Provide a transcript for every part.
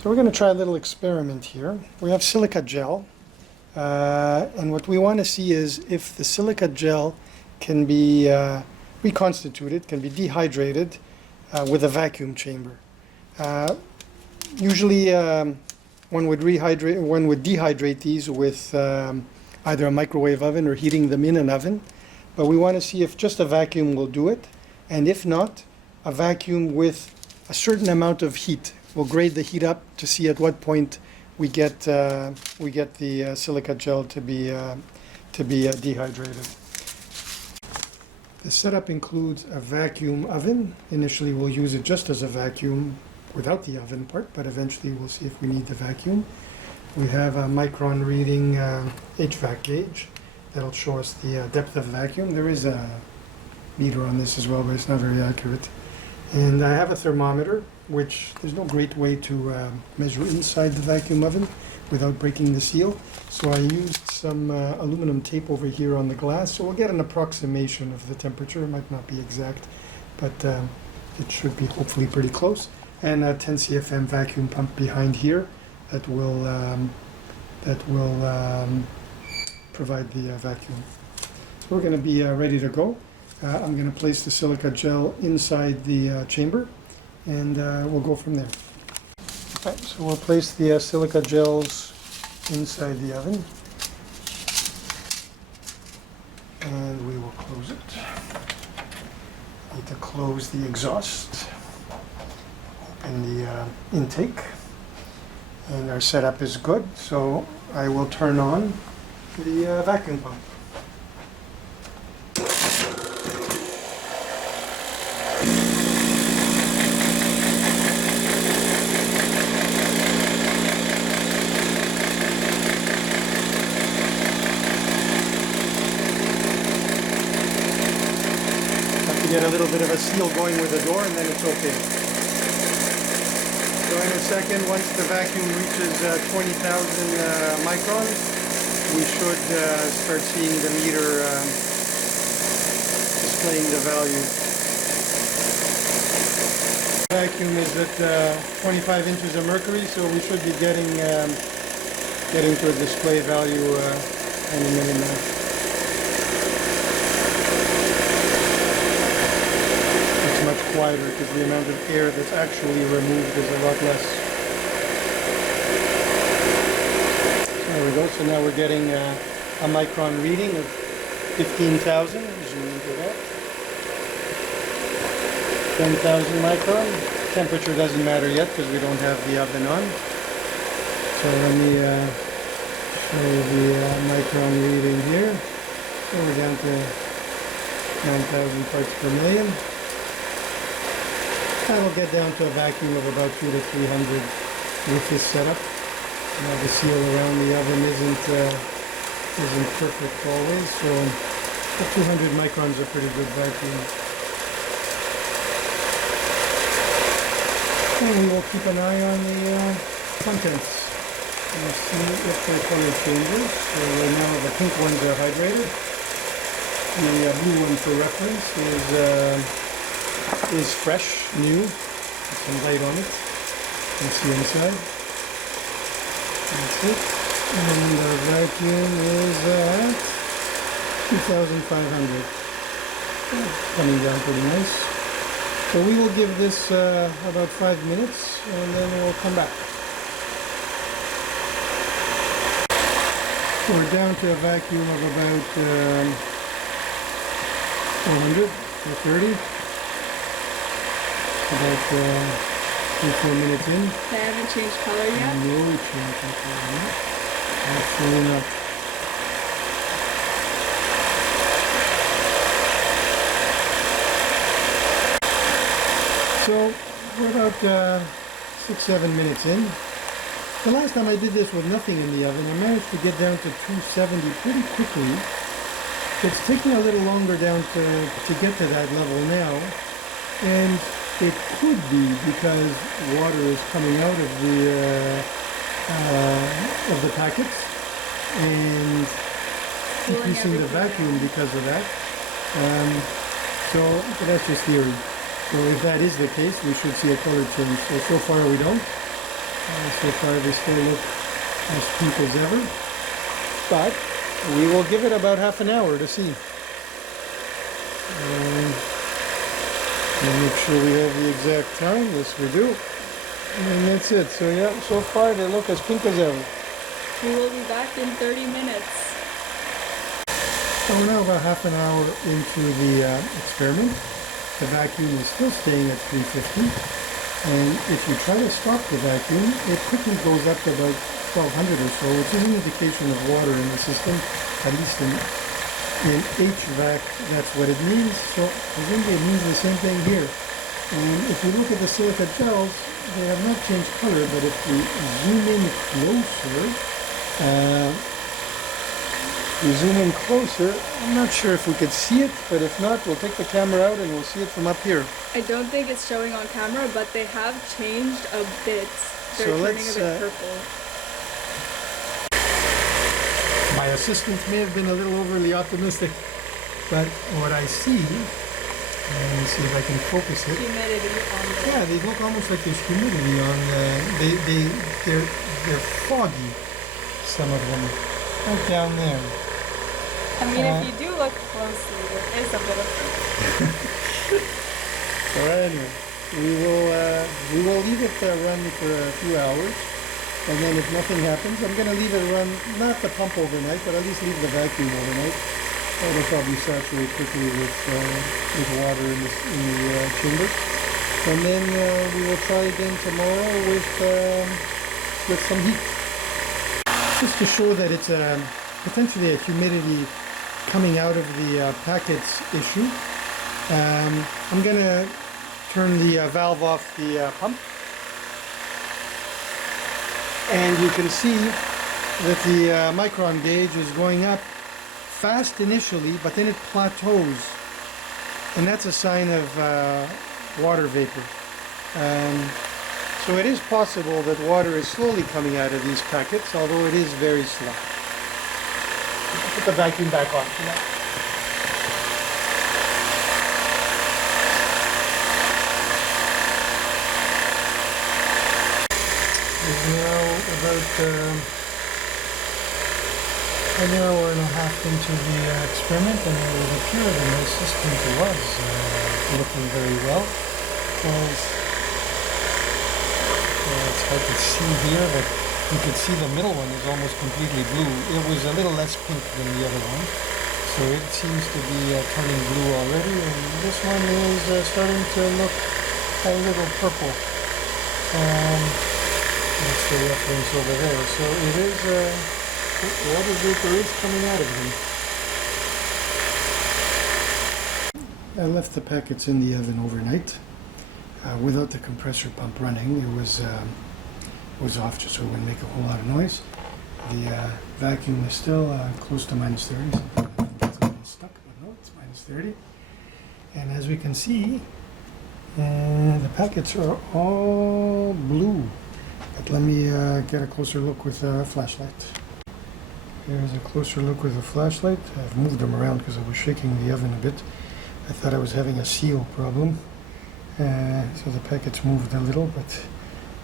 So we're going to try a little experiment here. We have silica gel, and what we want to see is if the silica gel can be reconstituted, can be dehydrated with a vacuum chamber. Usually one would dehydrate these with either a microwave oven or heating them in an oven, but we want to see if just a vacuum will do it, and if not, a vacuum with a certain amount of heat. We'll grade the heat up to see at what point we get the silica gel to be dehydrated. The setup includes a vacuum oven. Initially we'll use it just as a vacuum without the oven part, but eventually we'll see if we need the vacuum. We have a micron reading HVAC gauge that'll show us the depth of vacuum. There is a meter on this as well, but it's not very accurate. And I have a thermometer, which there's no great way to measure inside the vacuum oven without breaking the seal. So I used some aluminum tape over here on the glass, so we'll get an approximation of the temperature. It might not be exact, but it should be hopefully pretty close. And a 10 CFM vacuum pump behind here that will provide the vacuum. So we're going to be ready to go. I'm going to place the silica gel inside the chamber, and we'll go from there. Right, so we'll place the silica gels inside the oven, and we will close it. Need to close the exhaust, open the intake, and our setup is good, so I will turn on the vacuum pump. Get a little bit of a seal going with the door, and then it's okay. So in a second, once the vacuum reaches 20,000 microns, we should start seeing the meter displaying the value. The vacuum is at 25 inches of mercury, so we should be getting to a display value any minute now. Much quieter because the amount of air that's actually removed is a lot less. There we go. So now we're getting a micron reading of 15,000. Zoom into that. 10,000 micron. Temperature doesn't matter yet because we don't have the oven on. So let me show the micron reading here. So we're down to 9,000 parts per million. That'll get down to a vacuum of about 200 to 300 with this setup. Now the seal around the oven isn't perfect always, so the 200 microns are pretty good vacuum. And we will keep an eye on the contents and see if there's any changes. So right now the pink ones are hydrated. The blue one for reference is fresh, new, with some light on it. You can see inside. That's it. And the vacuum is at 2,500. Coming down pretty nice. So we will give this about 5 minutes, and then we'll come back. So we're down to a vacuum of about 400 or 30. About 3-4 minutes in. They haven't changed color yet? No change in color yet. Absolutely not. So we're about 6-7 minutes in. The last time I did this with nothing in the oven, I managed to get down to 270 pretty quickly. It's taking a little longer down to get to that level now. And it could be because water is coming out of the packets and decreasing the vacuum because of that. But that's just theory. So if that is the case, we should see a color change. So far we don't. So far they still look as pink as ever, but we will give it about half an hour to see. And make sure we have the exact time. Yes, we do. And that's it. So yeah, so far they look as pink as ever. We will be back in 30 minutes. So we're now about half an hour into the experiment. The vacuum is still staying at 350. And if you try to stop the vacuum, it quickly goes up to about 1200 or so, which is an indication of water in the system, at least in HVAC, that's what it means. So presumably it means the same thing here. And if you look at the silica gels, they have not changed color, but if we zoom in closer, I'm not sure if we could see it, but if not, we'll take the camera out and we'll see it from up here. I don't think it's showing on camera, but they have changed a bit. They're So turning a bit purple. My assistant may have been a little overly optimistic, but what I see, let me see if I can focus it. Humidity on the... Yeah, they look almost like there's humidity on they're foggy, some of them, right down there. I mean, if you do look closely, there is a bit of... So anyway, we will leave it run for a few hours. And then if nothing happens, I'm going to leave it run, not the pump overnight, but at least leave the vacuum overnight. It'll probably saturate quickly with water in the chamber. And then we will try again tomorrow with some heat. Just to show that it's potentially a humidity coming out of the packets issue, I'm going to turn the valve off the pump. And you can see that the micron gauge is going up fast initially, but then it plateaus. And that's a sign of water vapor. So it is possible that water is slowly coming out of these packets, although it is very slow. Put the vacuum back on. Now about an hour and a half into the experiment, and it would appear the my system was looking very well. It's hard to see here, but you can see the middle one is almost completely blue. It was a little less pink than the other one, so it seems to be turning blue already, and this one is starting to look a little purple. That's the reference over there. So it is, water vapor is coming out of them. I left the packets in the oven overnight without the compressor pump running. It was off just so it wouldn't make a whole lot of noise. The vacuum is still close to minus 30. Sometimes it's a little stuck, but no, it's minus 30. And as we can see, the packets are all blue. But let me get a closer look with a flashlight. Here's a closer look with a flashlight. I've moved them around because I was shaking the oven a bit. I thought I was having a seal problem. So the packets moved a little,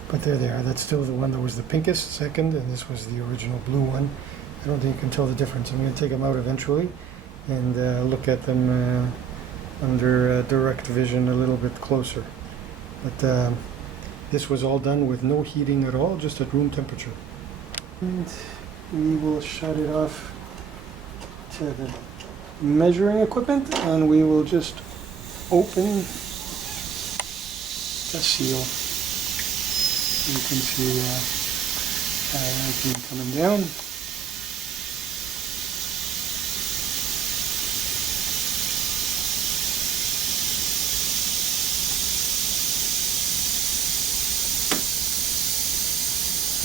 but there they are. That's still the one that was the pinkest second, and this was the original blue one. I don't think you can tell the difference. I'm going to take them out eventually and look at them under direct vision a little bit closer. But this was all done with no heating at all, just at room temperature. And we will shut it off to the measuring equipment, and we will just open the seal. You can see vacuum coming down.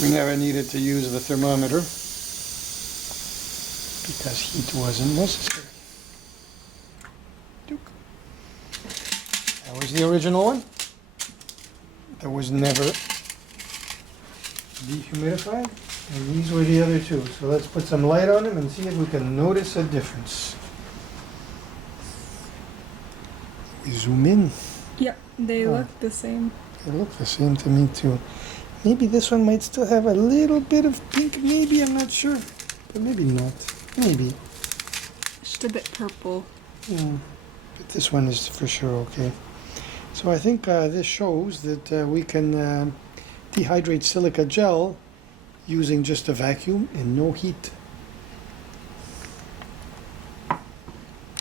We never needed to use the thermometer because heat wasn't necessary. That was the original one. That was never dehumidified. And these were the other two. So let's put some light on them and see if we can notice a difference. We zoom in. Yeah, they look the same. They look the same to me too. Maybe this one might still have a little bit of pink, maybe, I'm not sure. But maybe not. Maybe. Just a bit purple. Yeah. But this one is for sure okay. So I think this shows that we can dehydrate silica gel using just a vacuum and no heat.